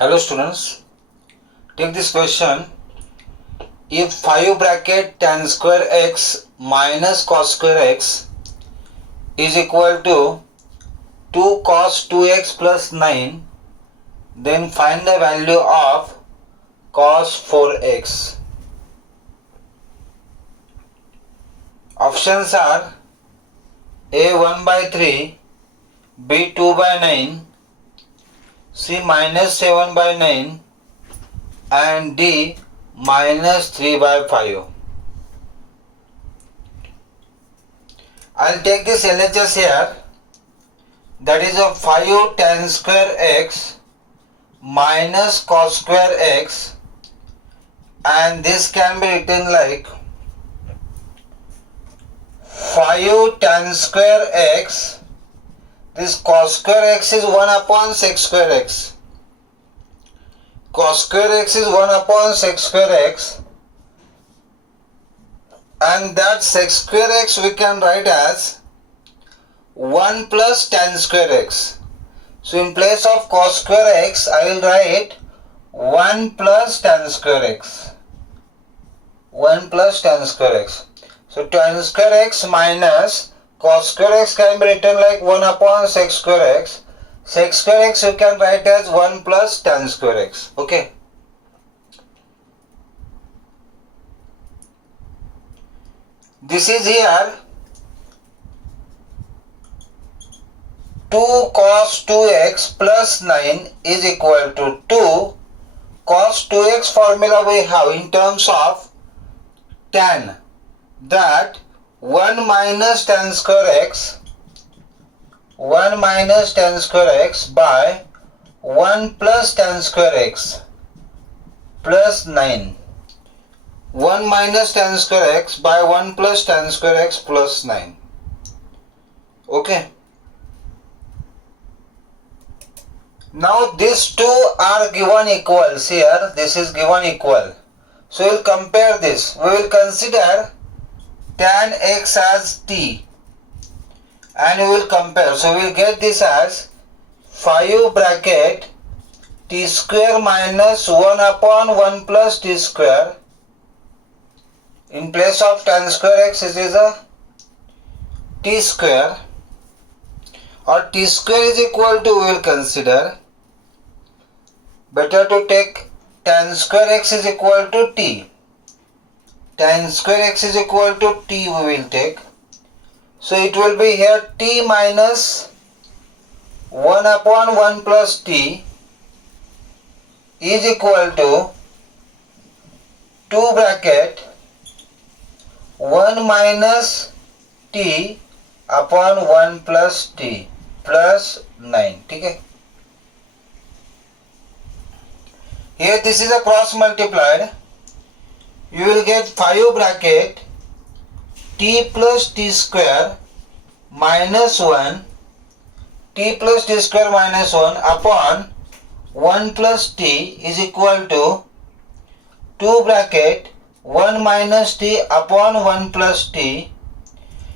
Hello students, take this question. If 5 bracket tan square x minus cos square x is equal to 2 cos 2x plus 9, then find the value of cos 4x. Options are A 1 by 3, B 2 by 9, C minus 7 by 9 and D minus 3 by 5. I'll take this LHS here, that is a 5 tan square x minus cos square x, and this can be written like 5 tan square x. This cos square x is 1 upon sec square x. Cos square x is 1 upon sec square x, and that sec square x we can write as 1 plus tan square x. So in place of cos square x I will write 1 plus tan square x. 1 plus tan square x. So tan square x minus cos square x can be written like 1 upon sec square x. Sec square x you can write as 1 plus tan square x. Okay. This is here 2 cos 2x plus 9 is equal to 2 cos 2x formula we have in terms of tan, that 1 minus tan square x, 1 minus tan square x by 1 plus tan square x plus 9. 1 minus tan square x by 1 plus tan square x plus 9. Okay. Now these two are given equals here. This is given equal. So we will compare this. We will consider tan x as t and we will compare. So we will get this as 5 bracket t square minus 1 upon 1 plus t square. In place of tan square x it is a t square, or t square is equal to, we will consider, better to take tan square x is equal to t. Tan square x is equal to t we will take. So it will be here t minus 1 upon 1 plus t is equal to 2 bracket 1 minus t upon 1 plus t plus 9. Okay. Here this is a cross multiplied. You will get 5 bracket t plus t square minus 1, t plus t square minus 1 upon 1 plus t is equal to 2 bracket 1 minus t upon 1 plus t.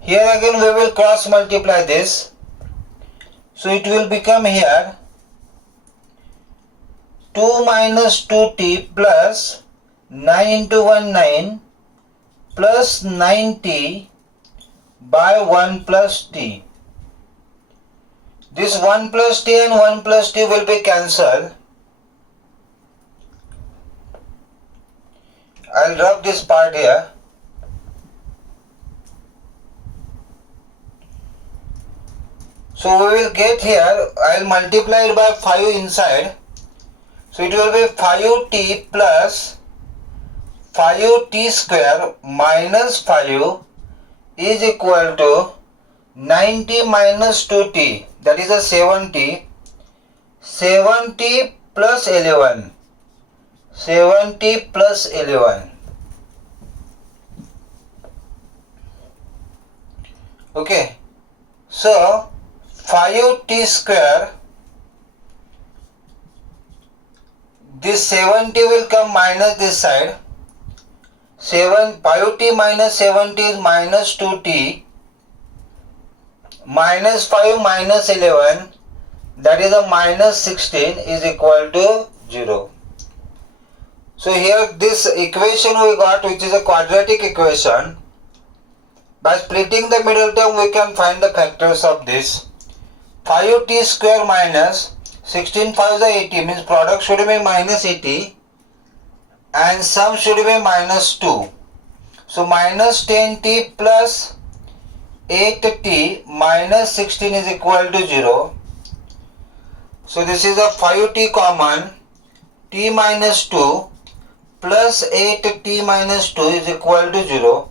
Here again we will cross multiply this. So it will become here 2 minus 2t plus 9 into 1 9 plus 9t by 1 plus t. This 1 plus t and 1 plus t will be cancelled. I will drop this part here. So we will get here, I will multiply it by 5 inside. So it will be 5t plus 5t square minus 5 is equal to 9t minus 2t, that is a 7t. 7t plus 11. 7t plus 11. Okay. So 5t square, this 7t will come minus this side. 5t minus 7t is minus 2t, minus 5 minus 11, that is a minus 16 is equal to 0. So here this equation we got, which is a quadratic equation. By splitting the middle term we can find the factors of this. 5t square minus 16 5 is 80, means product should be minus 80 and sum should be minus 2. So minus 10t plus 8t minus 16 is equal to 0. So this is a 5t common, t minus 2 plus 8t minus 2 is equal to 0.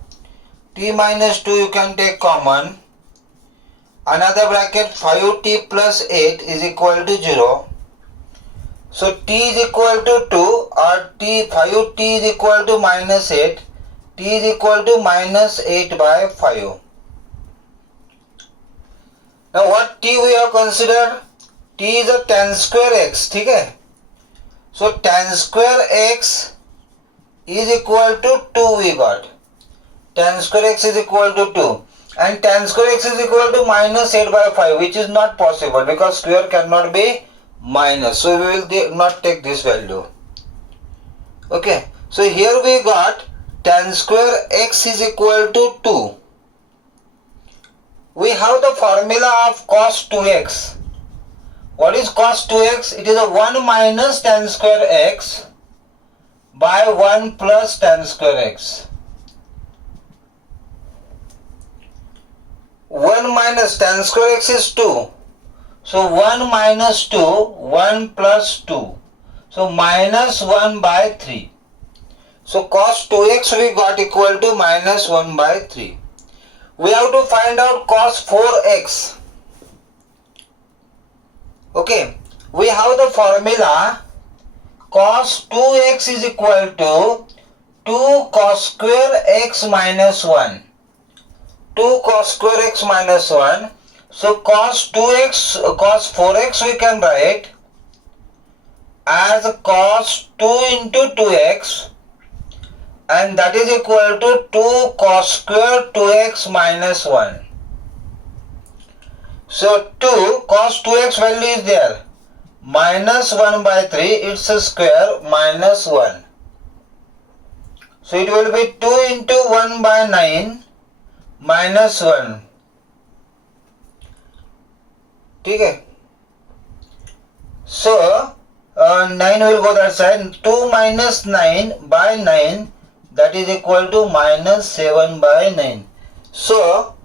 T minus 2 you can take common. Another bracket 5t plus 8 is equal to 0. So t is equal to 2 or 5t is equal to minus 8. T is equal to minus 8 by 5. Now what t we have considered? T is a tan square x. Okay? So tan square x is equal to 2 we got. Tan square x is equal to 2. And tan square x is equal to minus 8 by 5, which is not possible because square cannot be minus. So we will not take this value. Okay. So here we got tan square x is equal to 2. We have the formula of cos 2x. What is cos 2x? It is a 1 minus tan square x by 1 plus tan square x. 1 minus tan square x is 2. So 1 minus 2, 1 plus 2. So minus 1 by 3. So cos 2x we got equal to minus 1 by 3. We have to find out cos 4x. Okay. We have the formula cos 2x is equal to 2 cos square x minus 1. 2 cos square x minus 1. So cos 2x, cos 4x we can write as cos 2 into 2x, and that is equal to 2 cos square 2x minus 1. So 2 cos 2x value is there. Minus 1 by 3, it's a square minus 1. So it will be 2 into 1 by 9 minus 1. Okay. So 9 will go that side. 2 minus 9 by 9, that is equal to minus 7 by 9. So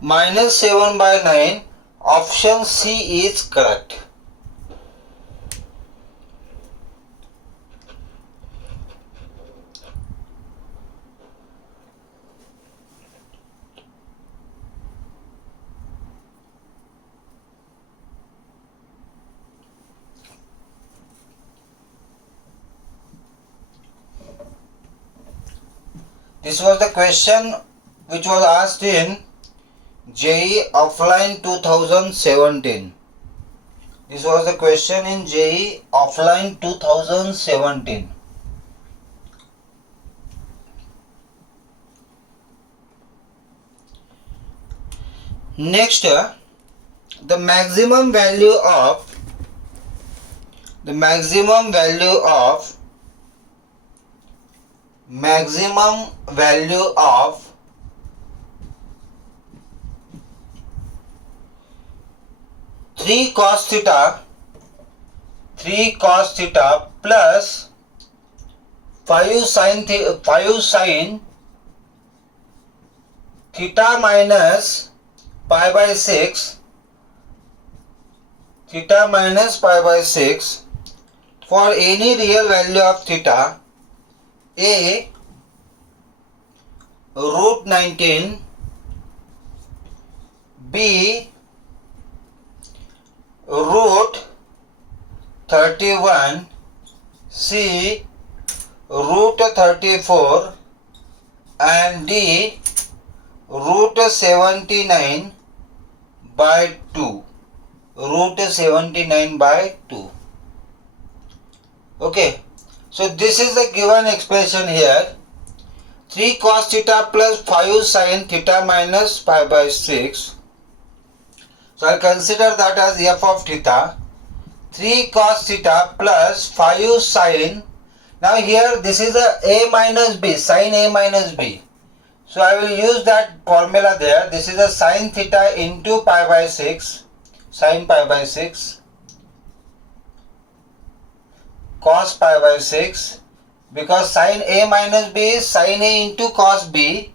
minus 7 by 9, option C is correct. This was the question which was asked in JEE Offline 2017. This was the question in JEE Offline 2017. Next, the maximum value of 3 cos theta plus 5 sin theta minus pi by 6 for any real value of theta, A root 19, B root 31, C root 34, and D root 79 by 2. Okay, so this is the given expression here. 3 cos theta plus 5 sin theta minus pi by 6. So I'll consider that as f of theta. 3 cos theta plus 5 sin. Now here this is a minus b, sin a minus b. So I will use that formula there. This is a sin theta into pi by 6, sin pi by 6, cos pi by 6, because sin a minus b is sin a into cos b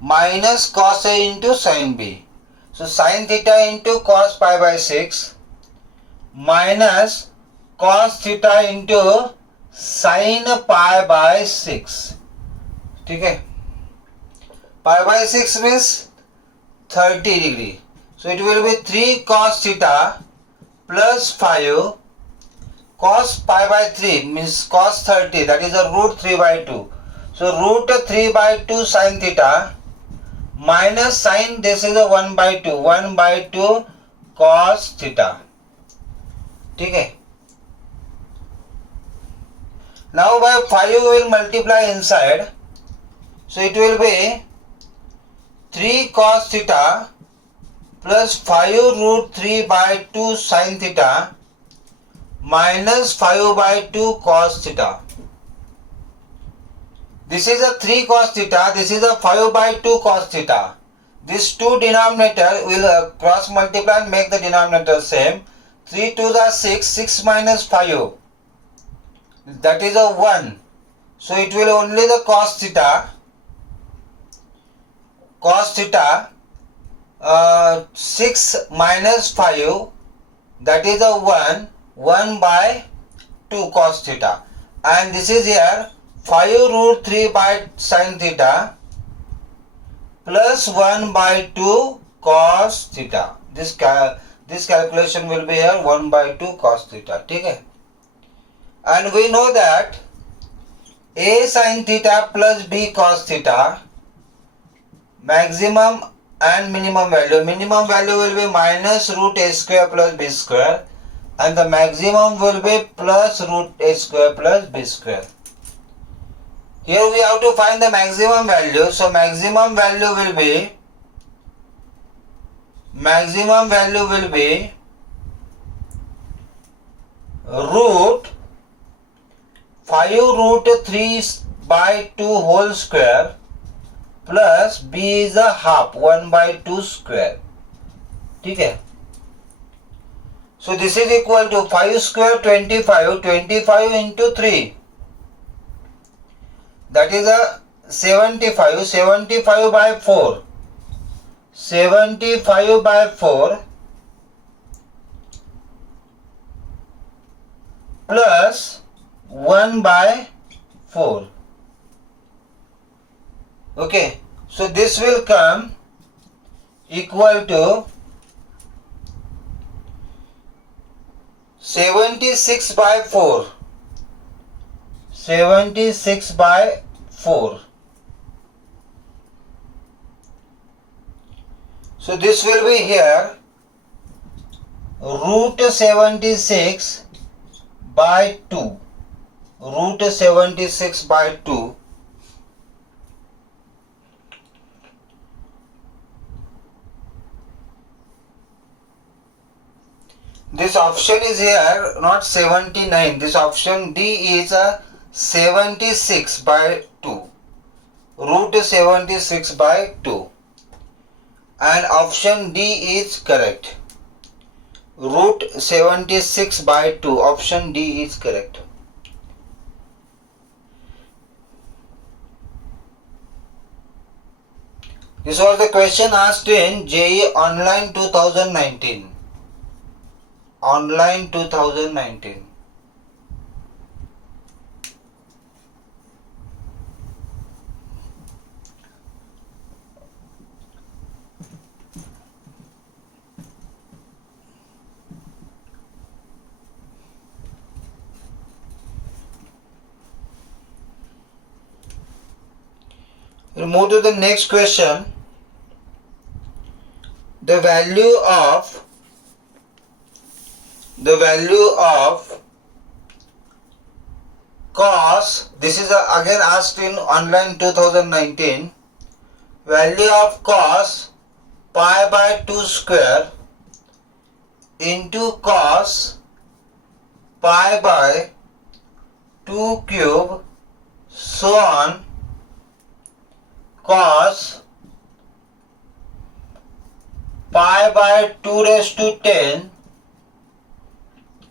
minus cos a into sin b. So sin theta into cos pi by 6 minus cos theta into sin pi by 6. ठीक है, pi by 6 means 30 degree. So it will be 3 cos theta plus 5 cos pi by 3 means cos 30, that is a root 3 by 2. So root 3 by 2 sin theta minus sin, this is a 1 by 2, 1 by 2 cos theta. ठीक है. Now by 5 we will multiply inside. So it will be 3 cos theta plus 5 root 3 by 2 sin theta minus 5 by 2 cos theta. This is a 3 cos theta, this is a 5 by 2 cos theta. This two denominator will cross multiply and make the denominator same. 3 to the 6, 6 minus 5, that is a 1. So it will only the cos theta, 6 minus 5, that is a 1, 1 by 2 cos theta. And this is here 5 root 3 by sin theta plus 1 by 2 cos theta. This calculation will be here 1 by 2 cos theta. ठीक है. And we know that a sin theta plus b cos theta, maximum and minimum value. Minimum value will be minus root a square plus b square, and the maximum will be plus root a square plus b square. Here we have to find the maximum value. So maximum value will be root 5 root 3 by 2 whole square plus b is a half, 1 by 2 square. ठीक है. So this is equal to 5 square 25, 25 into 3, that is a 75, 75 by 4, 75 by 4 plus 1 by 4. Okay, so this will come equal to 76 by 4. 76 by 4. So this will be here root 76 by 2. Root 76 by 2. This option is here not 79. This option D is a 76 by 2. Root 76 by 2. And option D is correct. Root 76 by 2. Option D is correct. This was the question asked in JEE Online 2019. Online 2019. We'll move to the next question. The value of cos, this is again asked in Online 2019, value of cos pi by 2 square into cos pi by 2 cube so on cos pi by 2 raised to 10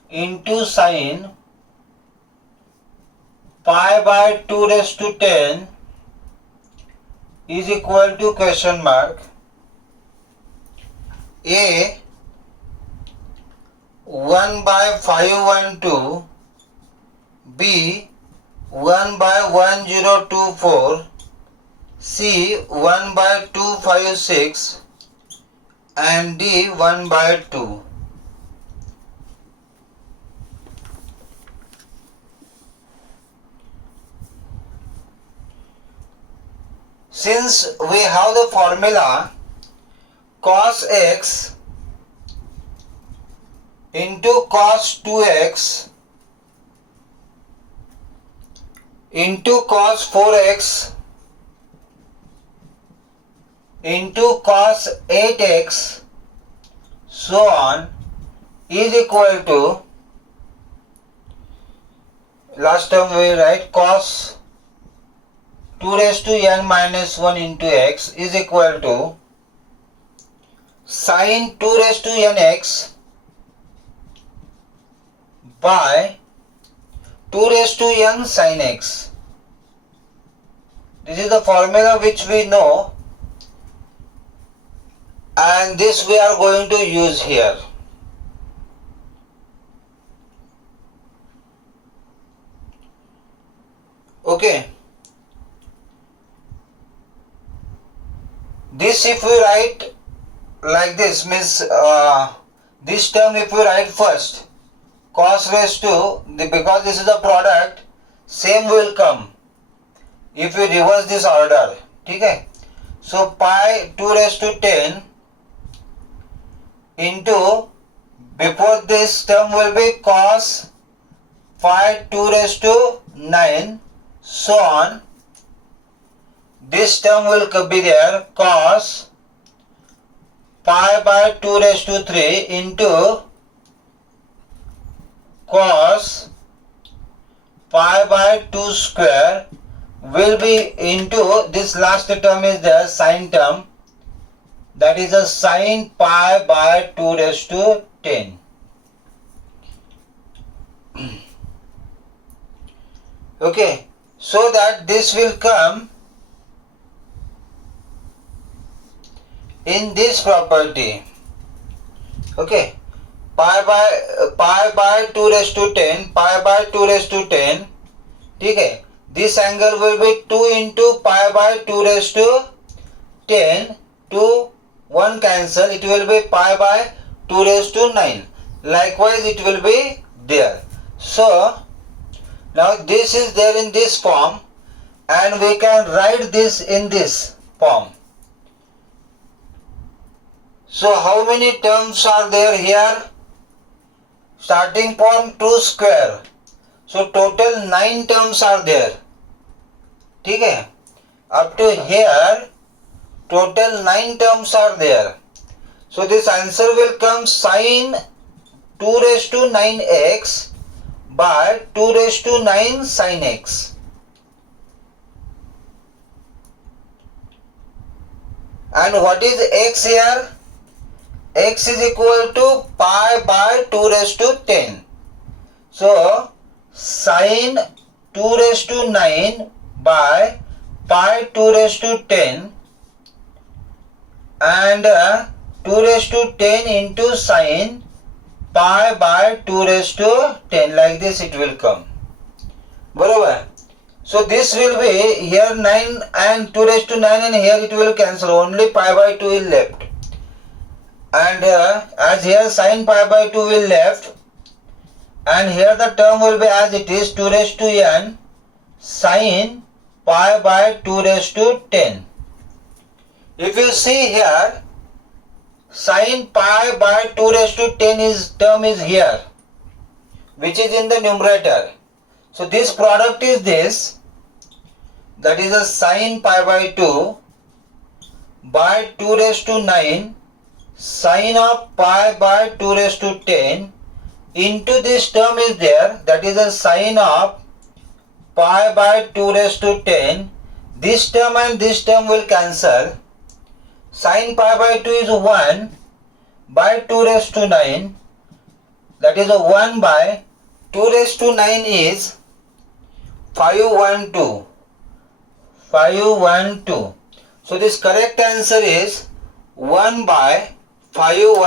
into sin pi by 2 raised to 10 is equal to question mark A 1 by 512, B 1 by 1024, C 1 by 256 and D 1 by 2. Since we have the formula cos x into cos 2x into cos 4x into cos 8x so on is equal to, last term we write cos 2 raised to n minus 1 into x is equal to sin 2 raised to nx by 2 raised to n sin x. This is the formula which we know, and this we are going to use here. Okay. This if we write like this means this term if we write first cos raised to, because this is the product, same will come if we reverse this order. Okay. So pi 2 raised to 10 into, before this term will be cos pi 2 raised to 9 so on. This term will be there cos pi by 2 raised to 3 into cos pi by 2 square will be into this last term is the sin term, that is a sin pi by 2 raised to 10. Okay, so that this will come in this property. Okay, pi by 2 raised to 10, pi by 2 raised to 10. Okay, this angle will be 2 into pi by 2 raised to 10, 2 1 cancel, it will be pi by 2 raised to 9. Likewise it will be there. So now this is there in this form and we can write this in this form. So how many terms are there here? Starting from 2 square. So total 9 terms are there. Okay. Up to here total 9 terms are there. So this answer will come sin 2 raised to 9x by 2 raised to 9 sin x. And what is x here? X is equal to pi by 2 raised to 10. So sin 2 raised to 9 by pi 2 raised to 10 and 2 raised to 10 into sin pi by 2 raised to 10, like this it will come. Barabar. So this will be here 9 and 2 raised to 9 and here it will cancel, only pi by 2 is left. And as here sin pi by 2 will left and here the term will be as it is 2 raised to n sin pi by 2 raised to 10. If you see here sin pi by 2 raised to 10 is term is here which is in the numerator. So this product is this, that is a sin pi by 2 by 2 raised to 9 sin of pi by 2 raised to 10 into this term is there, that is a sine of pi by 2 raised to 10. This term and this term will cancel. Sine pi by 2 is 1 by 2 raised to 9. That is a 1 by 2 raised to 9 is 512. 512. So this correct answer is 1 by 512.